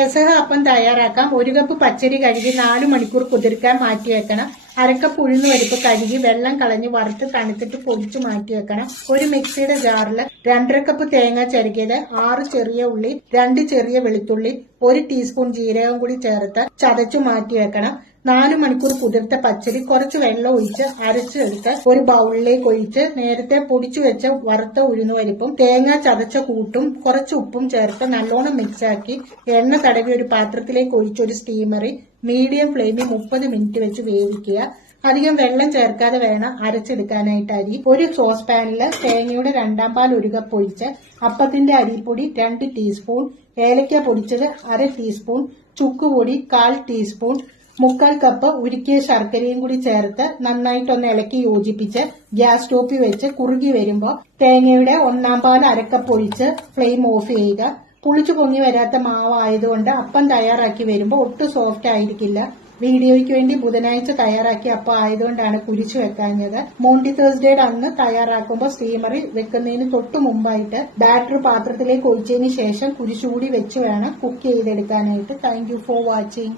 പെസഹ അപ്പം തയ്യാറാക്കാം. 1 കപ്പ് പച്ചരി കഴുകി 4 മണിക്കൂർ കുതിർക്കാൻ മാറ്റി വെക്കണം. 1/2 കപ്പ് ഉഴുന്നുപരിപ്പ് കഴുകി വെള്ളം കളഞ്ഞ് വറുത്ത് തണുത്തിട്ട് പൊടിച്ചു മാറ്റി വെക്കണം. ഒരു മിക്സിയുടെ ജാറിൽ 2.5 കപ്പ് തേങ്ങ ചിരകിയത്, 6 ചെറിയ ഉള്ളി, 2 ചെറിയ വെളുത്തുള്ളി, 1 ടീസ്പൂൺ ജീരകം കൂടി ചേർത്ത് ചതച്ചു മാറ്റി വെക്കണം. 4 മണിക്കൂർ കുതിർത്ത പച്ചരി കുറച്ച് വെള്ളം ഒഴിച്ച് അരച്ചെടുത്ത് ഒരു ബൗളിലേക്ക് ഒഴിച്ച് നേരത്തെ പൊടിച്ചു വെച്ച വറുത്ത ഉഴുന്നുപരിപ്പും തേങ്ങ ചതച്ച കൂട്ടും കുറച്ച് ഉപ്പും ചേർത്ത് നല്ലോണം മിക്സാക്കി എണ്ണ തടവി ഒരു പാത്രത്തിലേക്ക് ഒഴിച്ച് ഒരു സ്റ്റീമറിൽ മീഡിയം ഫ്ലെയിമിൽ 30 മിനിറ്റ് വെച്ച് വേവിക്കുക. അധികം വെള്ളം ചേർക്കാതെ വേണം അരച്ചെടുക്കാനായിട്ട് അരി. ഒരു സോസ് പാനിൽ തേങ്ങയുടെ 2/2 പാൽ 1 കപ്പ് ഒഴിച്ച് അപ്പത്തിന്റെ അരിപ്പൊടി 2 ടീസ്പൂൺ, ഏലക്ക പൊടിച്ചത് 1/2 ടീസ്പൂൺ, ചുക്കുപൊടി 1/4 ടീസ്പൂൺ, 3/4 കപ്പ് ഉരുക്കിയ ശർക്കരയും കൂടി ചേർത്ത് നന്നായിട്ടൊന്ന് ഇളക്കി യോജിപ്പിച്ച് ഗ്യാസ് സ്റ്റോപ്പിൽ വെച്ച് കുറുകി വരുമ്പോൾ തേങ്ങയുടെ 1/4 പാൽ 1/2 കപ്പ് ഒഴിച്ച് ഫ്ലെയിം ഓഫ് ചെയ്യുക. പുളിച്ചു പൊങ്ങി വരാത്ത മാവായതുകൊണ്ട് അപ്പം തയ്യാറാക്കി വരുമ്പോൾ ഒട്ടും സോഫ്റ്റ് ആയിരിക്കില്ല. വീഡിയോയ്ക്ക് വേണ്ടി ബുധനാഴ്ച തയ്യാറാക്കിയ അപ്പം ആയതുകൊണ്ടാണ് കുരിച്ചു വെക്കാഞ്ഞത്. മോണ്ടി തേഴ്സ്ഡേയുടെ അന്ന് തയ്യാറാക്കുമ്പോൾ സ്റ്റീമറിൽ വെക്കുന്നതിന് തൊട്ട് മുമ്പായിട്ട് ബാറ്റർ പാത്രത്തിലേക്ക് ഒഴിച്ചതിന് ശേഷം കുരിച്ചുകൂടി വെച്ച് വേണം കുക്ക് ചെയ്തെടുക്കാനായിട്ട്. Thank you for watching.